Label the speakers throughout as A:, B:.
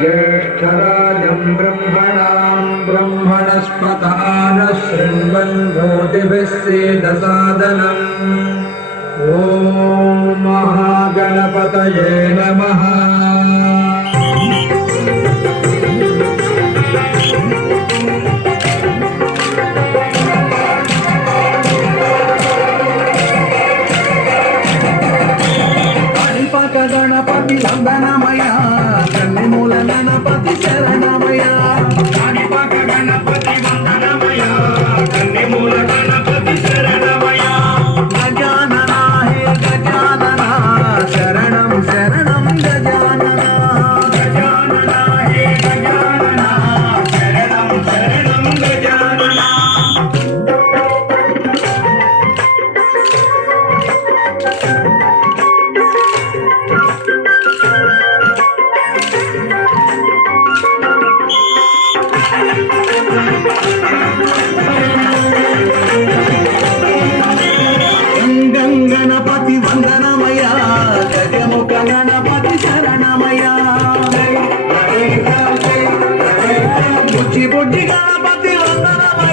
A: ज्येष्ठराजम् ब्रह्मणाम् ब्रह्मणस्पतानः शृण्वन् ज्योतिभिः सेदसादनम् ॐ महागणपतये नमः
B: గణపతి లంబనమయా విమూల గణపతి శరణమయా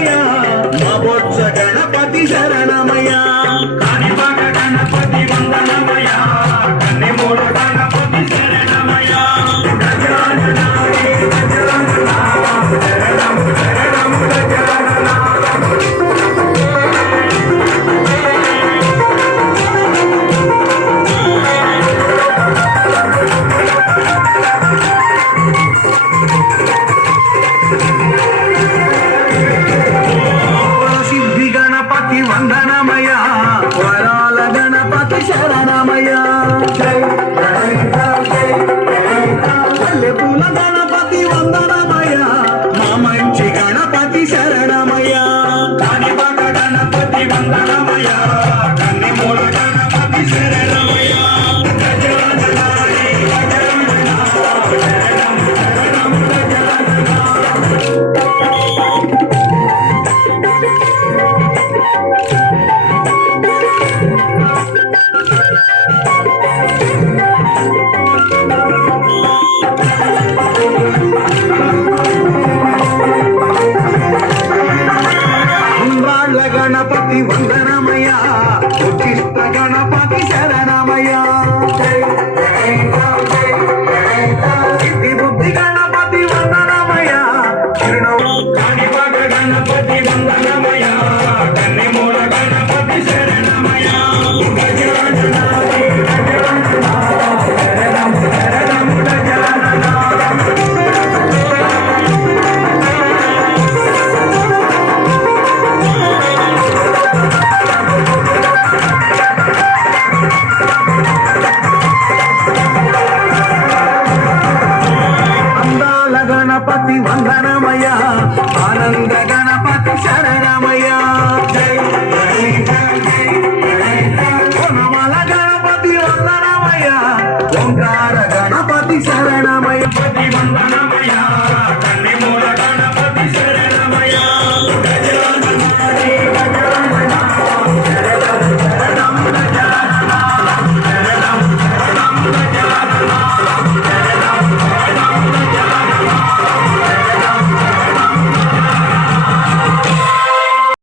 B: శరణమయ్యా నవోత్స గణపతి శరణమయ్యా
A: కాణిపాక గణపతి వందనమయ్యా కన్నెమూడు గణపతి శరణమయ్యా
B: గజాన
A: శరణం
B: శరణం గజ கணபதி வந்த గణపతి వందనమయ ఆనంద గణపతి శరణమయ జై గణపతి వందనమయ ఓంకార గణపతి శరణమయ వందనమయ